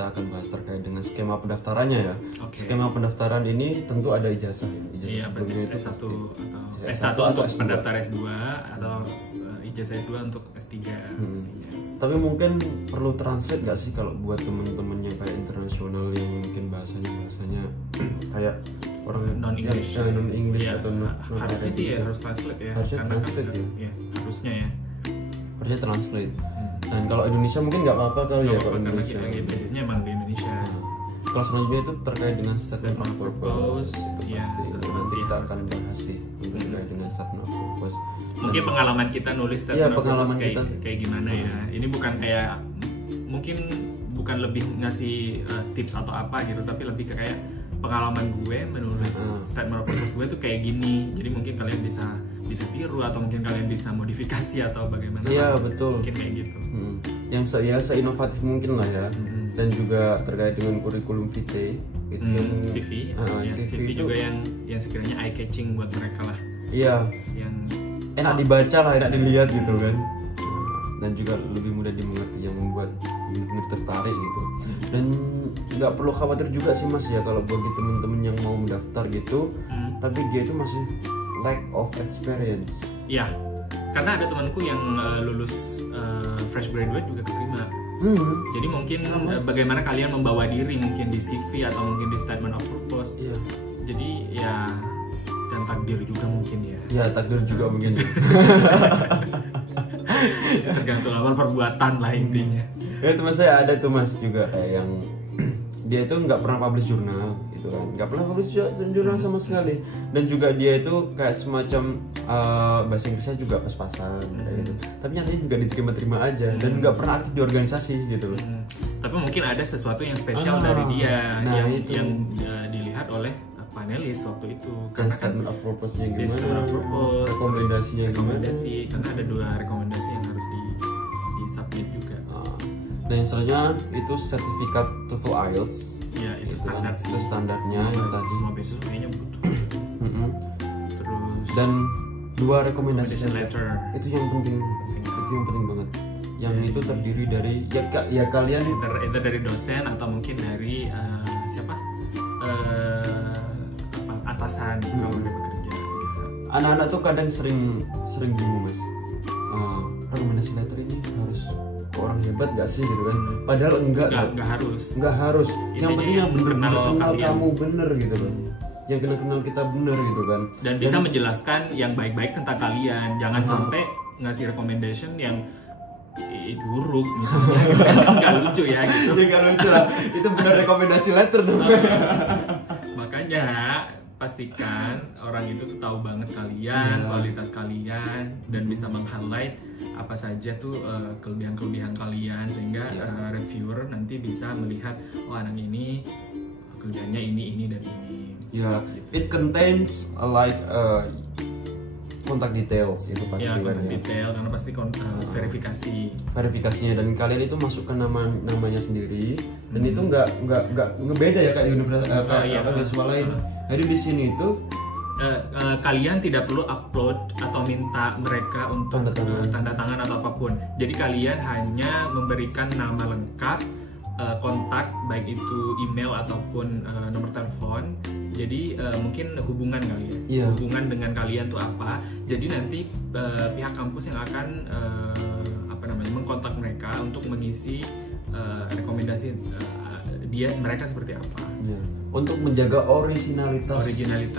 kita akan bahas terkait dengan skema pendaftarannya ya. Skema pendaftaran ini tentu ada ijazah. Iya, sebelumnya itu S1 atau S1 S1 untuk S2. pendaftar S2 atau ijazah S2 untuk S3 pastinya. Tapi mungkin perlu translate nggak sih kalau buat temen-temen yang kayak internasional yang mungkin bahasanya kayak orang Non-English. non-English Ya, atau harusnya sih ya harus translate ya. Harusnya karena translate ya. Harusnya ya. harusnya translate. Dan kalau Indonesia mungkin nggak apa-apa kali ya kalau Karena Indonesia. kita basisnya emang di Indonesia. Kelas selanjutnya itu terkait dengan statement of purpose. Itu ya, pasti kita harus akan ada. bahas sih terkait dengan statement of purpose. Mungkin pengalaman kita nulis Iya, statement of purpose pengalaman kayak, kita. kayak gimana ya. Ini bukan kayak mungkin bukan lebih ngasih tips atau apa gitu, tapi lebih ke kayak pengalaman gue menulis statement of purpose gue tuh kayak gini. Jadi mungkin kalian bisa tiru atau mungkin kalian bisa modifikasi atau bagaimana. Iya, betul. Mungkin kayak gitu. Yang seinovatif mungkin lah ya. Dan juga terkait dengan kurikulum vitae itu yang CV, ya, CV itu juga yang sekiranya eye catching buat mereka lah. iya, Yang enak dibaca lah, enak dilihat gitu kan. Dan juga lebih mudah dimengerti, yang membuat benar-benar tertarik gitu. Dan nggak perlu khawatir juga sih Mas ya kalau bagi temen-temen yang mau mendaftar gitu, tapi dia itu masih lack of experience. ya, karena ada temanku yang lulus fresh graduate juga keterima. Jadi mungkin bagaimana kalian membawa diri mungkin di CV atau mungkin di statement of purpose. Iya. Jadi ya, dan takdir juga mungkin ya. Ya, takdir juga mungkin. Tergantung lawan perbuatan lah intinya. Ya teman saya ada tuh Mas juga kayak yang dia itu nggak pernah publish jurnal gitu kan, nggak pernah publish jurnal sama sekali. Dan juga dia itu kayak semacam bahasa Inggrisnya juga pas-pasan kayak gitu. Tapi nyatanya juga diterima-terima aja dan nggak pernah aktif di organisasi gitu loh. Tapi mungkin ada sesuatu yang spesial dari dia nah yang itu. dilihat oleh panelis waktu itu. Kan statement of purpose-nya Dia gimana, statement of purpose, rekomendasinya gimana. rekomendasi, karena ada 2 rekomendasi yang harus di submit juga. Nah yang selanjutnya itu sertifikat TOEFL IELTS. Ya itu standar sih. Itu standarnya yang tadi. Semua beasiswa kayaknya butuh. Terus Dan 2 rekomendasi recommendation letter. itu yang penting. Itu yang penting banget. Yang itu terdiri dari ya kalian Either dari dosen atau mungkin dari siapa? Atasan kalau udah bekerja bisa. anak-anak tuh kadang sering bingung Mas. Rekomendasi letter ini harus ke orang hebat gak sih gitu kan? Padahal enggak harus. Enggak harus. Yang Intinya penting yang yang benar-benar kenal kenal kalian. kamu bener gitu loh. Yang kenal kita bener gitu kan. Dan bisa menjelaskan yang baik-baik tentang kalian. Jangan sampai ngasih recommendation yang buruk misalnya. Nggak lucu ya gitu. Ya nggak lucu lah. Itu benar rekomendasi letter dong. Makanya pastikan orang itu tuh tahu banget kalian, kualitas kalian, dan bisa meng-highlight apa saja tuh kelebihan-kelebihan kalian sehingga reviewer nanti bisa melihat anak ini kelebihannya ini dan ini. Ya, it contains kontak details itu pasti Ya, kan kontak ya. detail karena pasti verifikasi. Verifikasinya dan kalian itu masukkan namanya sendiri dan itu nggak ngebeda ya kayak universitas beasiswa lain. Jadi di sini itu kalian tidak perlu upload atau minta mereka untuk tanda tangan atau apapun. Jadi kalian hanya memberikan nama lengkap, kontak baik itu email ataupun nomor telepon. Jadi mungkin hubungan kali ya. Hubungan dengan kalian tuh apa. Jadi nanti pihak kampus yang akan mengkontak mereka untuk mengisi rekomendasi mereka seperti apa. Untuk menjaga originalitas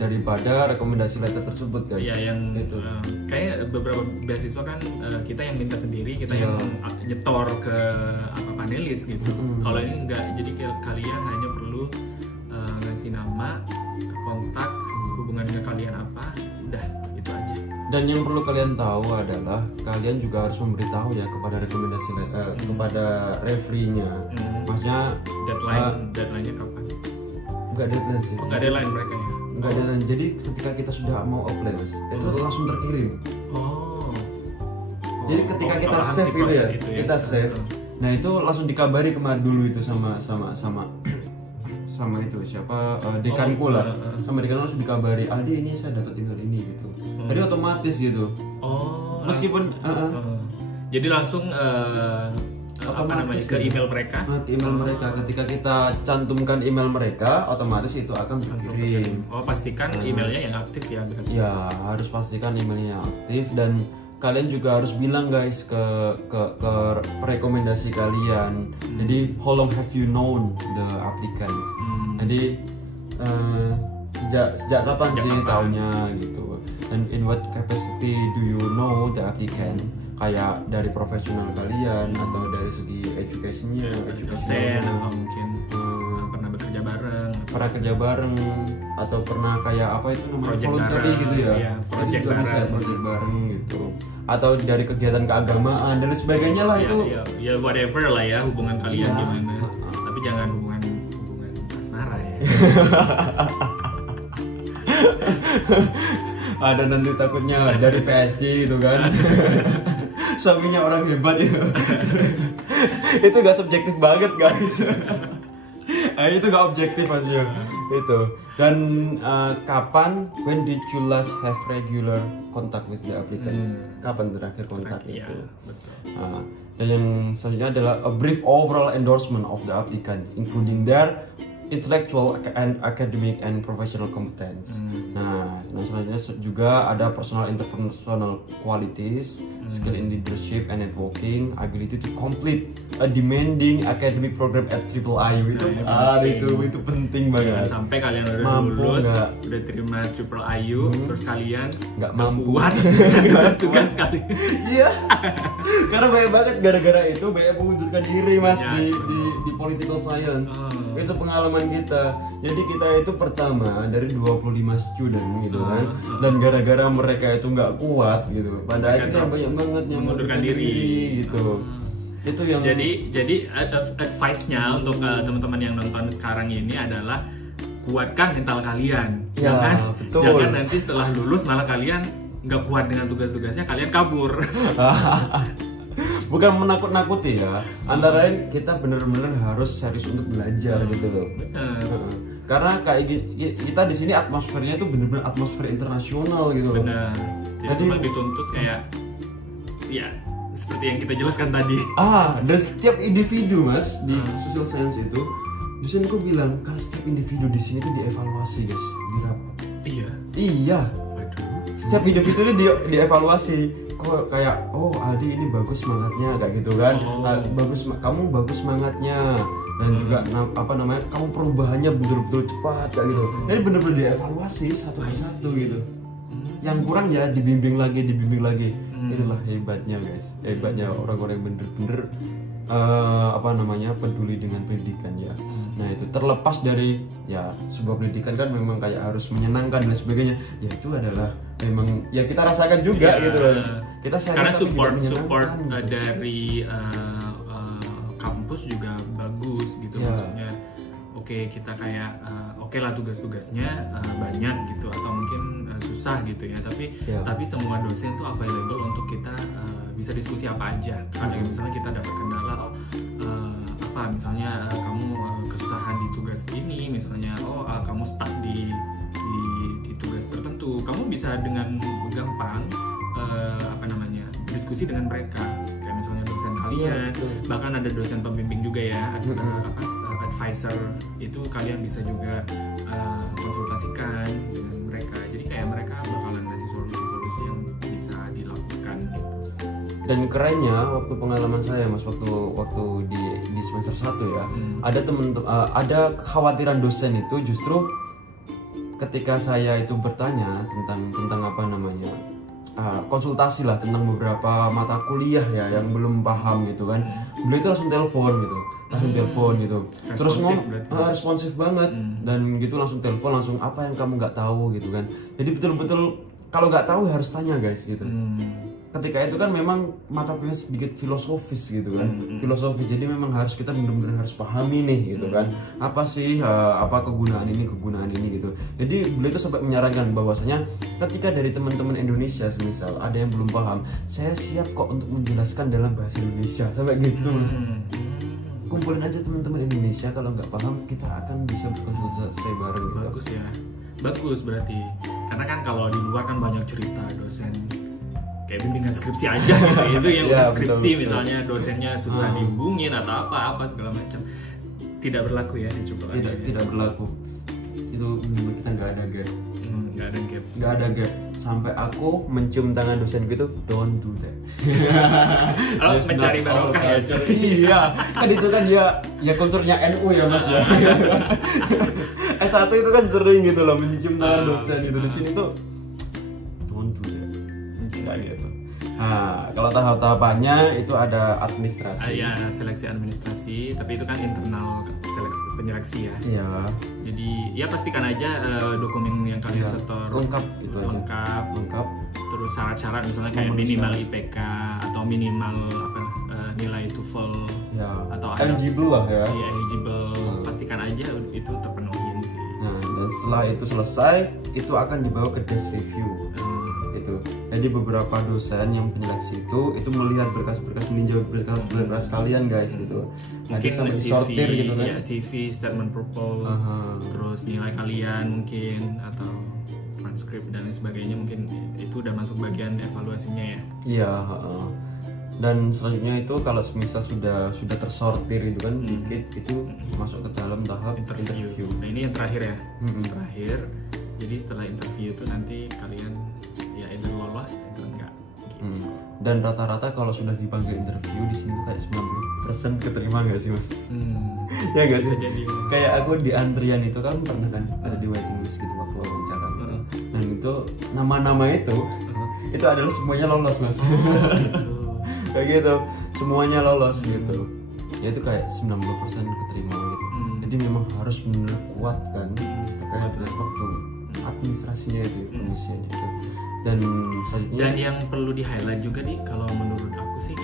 daripada rekomendasi letter tersebut guys. Iya, yang itu. Kayak beberapa beasiswa kan kita yang minta sendiri, kita yang nyetor ke panelis gitu. Kalau ini enggak, jadi kalian hanya perlu ngasih nama, kontak, hubungan dengan kalian apa, udah itu aja. Dan yang perlu kalian tahu adalah kalian juga harus memberitahu ya kepada rekomendasi kepada referee-nya. Maksudnya deadline-nya kapan? Enggak deadline sih. Enggak deadline mereka ya. Enggak deadline. Jadi ketika kita sudah mau apply Mas, itu langsung terkirim. Jadi ketika kita save gitu ya, kita save. Nah, itu langsung dikabari kemarin dulu itu sama itu siapa dekanku lah. Sama dekan langsung dikabari, "Aldi ini saya dapat email ini" gitu. Jadi otomatis gitu. Meskipun jadi langsung ke email mereka. Ke email mereka. Ketika kita cantumkan email mereka, otomatis itu akan berkirim. Oh, pastikan emailnya yang aktif ya berarti. Ya, harus pastikan emailnya yang aktif, dan kalian juga harus bilang guys ke rekomendasi kalian. Jadi how long have you known the applicant? Jadi sejak kapan sih taunya gitu, dan in what capacity do you know the applicant, kayak dari profesional kalian atau dari segi education-nya, dosen atau mungkin pernah kerja bareng atau pernah kayak apa itu namanya project voluntary bareng, gitu ya, iya, project juga bisa bareng. project bareng gitu, atau dari kegiatan keagamaan dan sebagainya lah itu. Ya whatever lah ya hubungan kalian gimana, tapi jangan hubungan asmara ya. Ada nanti takutnya dari PSG gitu kan. Suaminya orang hebat itu. Itu gak subjektif banget guys. Itu gak objektif maksudnya itu. Dan kapan, when did you last have regular contact with the applicant? Kapan terakhir kontak itu? Ya, betul. Dan yang selanjutnya adalah a brief overall endorsement of the applicant, including their intellectual and academic and professional competence. Nah selanjutnya juga ada personal interpersonal qualities, skill in leadership and networking, ability to complete a demanding academic program at IIU. Itu penting banget. Jangan sampai kalian udah mampu lulus, gak? udah terima IIU, terus kalian nggak mampu tugas kali. Iya. Karena banyak banget gara-gara itu banyak mengundurkan diri mas di political science. Itu pengalaman kita. Jadi kita itu pertama dari 25 student gitu kan. Dan gara-gara mereka itu nggak kuat gitu. Pada akhirnya banyak banget yang mengundurkan diri gitu. Itu yang jadi advice-nya untuk teman-teman yang nonton sekarang ini adalah kuatkan mental kalian. Jangan nanti setelah lulus malah kalian nggak kuat dengan tugas-tugasnya, kalian kabur. Bukan menakut-nakuti ya, antara lain kita benar-benar harus serius untuk belajar gitu loh. Karena kayak kita di sini atmosfernya itu benar-benar atmosfer internasional gitu loh. Benar. Jadi dituntut kayak ya seperti yang kita jelaskan tadi. Dan setiap individu mas di social science itu, dosenku bilang kalau setiap individu di sini tuh dievaluasi guys di rapat. Iya. Setiap individu itu dievaluasi. Kok kayak Aldi ini bagus semangatnya kayak gitu kan. Kamu bagus semangatnya, dan juga kamu perubahannya betul-betul cepat kayak gitu. Jadi bener-bener dievaluasi satu persatu gitu. Yang kurang ya dibimbing lagi. Itulah hebatnya guys, hebatnya orang-orang yang bener-bener peduli dengan pendidikan ya. Nah itu terlepas dari ya sebuah pendidikan kan memang kayak harus menyenangkan dan sebagainya. Ya itu adalah memang ya kita rasakan juga gitu loh. Kita karena support dari kampus juga bagus gitu maksudnya. Oke, kita kayak oke lah tugas-tugasnya banyak gitu atau mungkin susah gitu ya, tapi semua dosen tuh available untuk kita bisa diskusi apa aja. Kalau misalnya kita dapat kendala misalnya kamu kesusahan di tugas ini, misalnya kamu stuck di tugas tertentu, kamu bisa dengan gampang diskusi dengan mereka, kayak misalnya dosen kalian, bahkan ada dosen pembimbing juga ya, advisor itu kalian bisa juga konsultasikan dengan mereka. Jadi kayak mereka bakalan ngasih solusi-solusi yang bisa dilakukan gitu. Dan kerennya waktu pengalaman saya mas waktu di semester 1 ya, ada kekhawatiran dosen itu justru ketika saya itu bertanya tentang konsultasi lah tentang beberapa mata kuliah ya yang belum paham gitu kan, beliau itu langsung telepon gitu, terus responsif banget dan gitu langsung telepon, langsung apa yang kamu nggak tahu gitu kan. Jadi betul-betul kalau nggak tahu harus tanya guys gitu. Ketika itu kan memang mata kuliah sedikit filosofis gitu kan, jadi memang kita benar-benar harus pahami nih gitu kan, apa sih kegunaan ini gitu. Jadi beliau itu sampai menyarankan bahwasanya ketika dari teman-teman Indonesia semisal ada yang belum paham, saya siap kok untuk menjelaskan dalam bahasa Indonesia sampai gitu mas. Kumpulin aja teman-teman Indonesia, kalau nggak paham kita akan bisa berkonsultasi bareng gitu. Bagus berarti, karena kan kalau di luar kan banyak cerita dosen kayak bimbingan skripsi aja gitu. Itu yang Ya, skripsi betul. misalnya dosennya susah dihubungin atau apa segala macam. Tidak berlaku ya di Triple I. Tidak berlaku. Itu kita nggak ada gap. Nggak ada gap. Nggak ada gap. Sampai aku mencium tangan dosen gitu, don't do that. Oh, That's mencari not our barokah ya. culture. Iya, kan itu kan ya kulturnya NU ya Mas ya. S1 itu kan sering gitu loh mencium tangan dosen gitu. Di sini tuh don't do that. Kayak gitu. Nah, kalau tahap-tahapannya itu ada administrasi. Ya, seleksi administrasi, tapi itu kan internal seleksi penyeleksi ya. Iya. Jadi ya pastikan aja dokumen yang kalian Iya, setor lengkap gitu aja. lengkap. Terus syarat-syarat misalnya kayak Memenuhi minimal syarat. IPK atau minimal nilai TOEFL Ya. atau Eligible lah ya. Iya, eligible. Pastikan aja itu terpenuhin sih. Nah, dan setelah itu selesai, itu akan dibawa ke desk review. Gitu. Jadi beberapa dosen yang penyeleksi itu melihat berkas-berkas, meninjau berkas kalian guys gitu. Nanti Mungkin sampai CV, disortir gitu kan. ya, CV, statement purpose, terus nilai kalian mungkin atau transkrip dan lain sebagainya, mungkin itu udah masuk bagian evaluasinya ya. Iya, dan selanjutnya itu kalau misal sudah tersortir itu kan dikit itu masuk ke dalam tahap interview. Nah, ini yang terakhir ya. Terakhir. Jadi setelah interview itu nanti kalian ya either lolos atau enggak. Gitu. Dan rata-rata kalau sudah dipanggil interview di sini kayak 90% keterima nggak sih Mas? Ya nggak sih? Bisa jadi. Kayak aku di antrian itu kan pernah kan ada di waiting list gitu waktu wawancara gitu. Dan itu nama-nama itu adalah semuanya lolos Mas. Kayak gitu, semuanya lolos gitu. Ya itu kayak 90% keterima gitu. Jadi memang harus benar kuat kan terkait dengan waktu administrasinya itu, pengisiannya itu. Dan selanjutnya Dan yang perlu di highlight juga nih kalau menurut aku sih,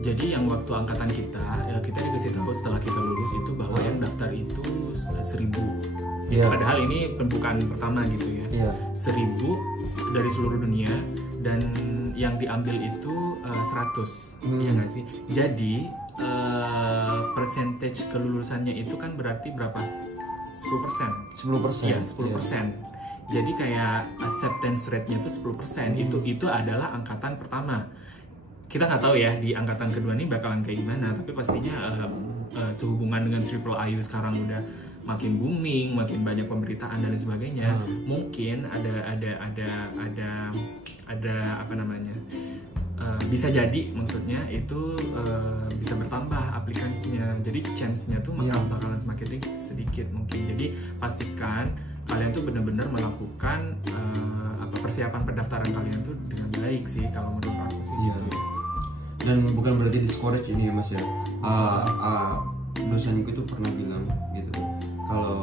jadi yang waktu angkatan kita ya kita dikasih tahu setelah kita lulus itu bahwa yang daftar itu 1.000. Iya. Padahal ini pembukaan pertama gitu ya. Iya. 1.000 dari seluruh dunia dan yang diambil itu 100. Iya nggak sih? Jadi percentage kelulusannya itu kan berarti berapa? 10%. 10%. Iya, 10%. Jadi kayak acceptance rate-nya itu 10%. Itu adalah angkatan pertama. Kita nggak tahu ya di angkatan kedua ini bakalan kayak gimana, tapi pastinya sehubungan dengan Triple IU sekarang udah makin booming, makin banyak pemberitaan dan lain sebagainya. Mungkin ada apa namanya? Bisa jadi maksudnya itu bisa bertambah aplikannya. Jadi chance-nya tuh bakalan semakin sedikit mungkin. Jadi pastikan kalian tuh benar-benar melakukan persiapan pendaftaran kalian tuh dengan baik sih kalau menurut aku sih. Iya. Gitu ya. Dan bukan berarti discourage ini ya Mas ya. Dosenku itu pernah bilang gitu kalau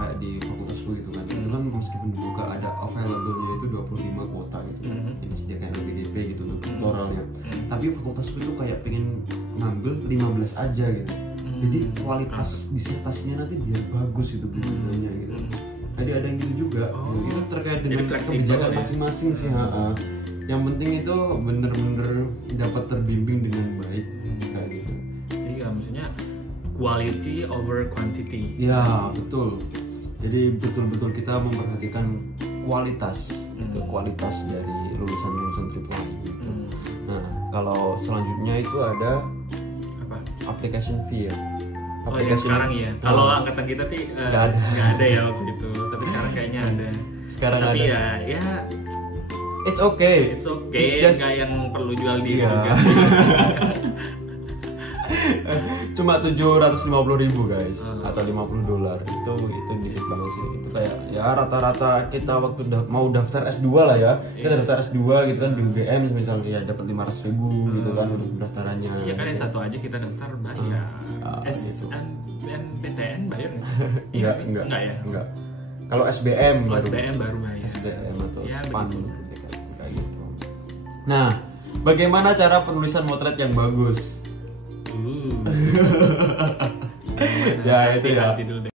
kayak di fakultasku gitu kan, itu kan meskipun dibuka ada available-nya itu 25 kuota gitu yang disediakan LPDP gitu untuk doktoralnya, tapi fakultasku itu kayak pengen ngambil 15 aja gitu. Jadi kualitas disertasinya nanti biar bagus gitu benernya gitu. Jadi ada yang gitu juga. Itu terkait dengan kebijakan masing-masing sih. Yang penting itu bener-bener dapat terbimbing dengan baik kayak gitu. Iya, maksudnya quality over quantity. Ya betul. Jadi betul-betul kita memperhatikan kualitas, kualitas dari lulusan-lulusan Triple I gitu. Nah kalau selanjutnya itu ada Apa? application fee ya. Oh yang sekarang ya. Kalau angkatan kita sih nggak ada ya waktu itu. Tapi sekarang kayaknya ada. Sekarang tapi ada. ya It's okay. it's okay. It's just- Nggak yang perlu jual diri Iya. juga. Cuma 750.000 guys, atau $50 itu dikit banget sih. Itu kayak ya rata-rata kita waktu mau daftar S2 lah ya, kita daftar S2 gitu kan di UGM misalnya ya dapat 500.000 gitu kan untuk pendaftarannya. Iya kan yang satu aja kita daftar bayar. Gitu. SNMPTN bayar nggak sih? Enggak, sih? enggak, Enggak ya. enggak. Kalau SBM Kalau baru. SBM baru bayar. SBM atau Ya, SPAN begitu. kayak gitu. Nah, bagaimana cara penulisan motret yang bagus? Ya, itu ya. Hati-hati dulu deh.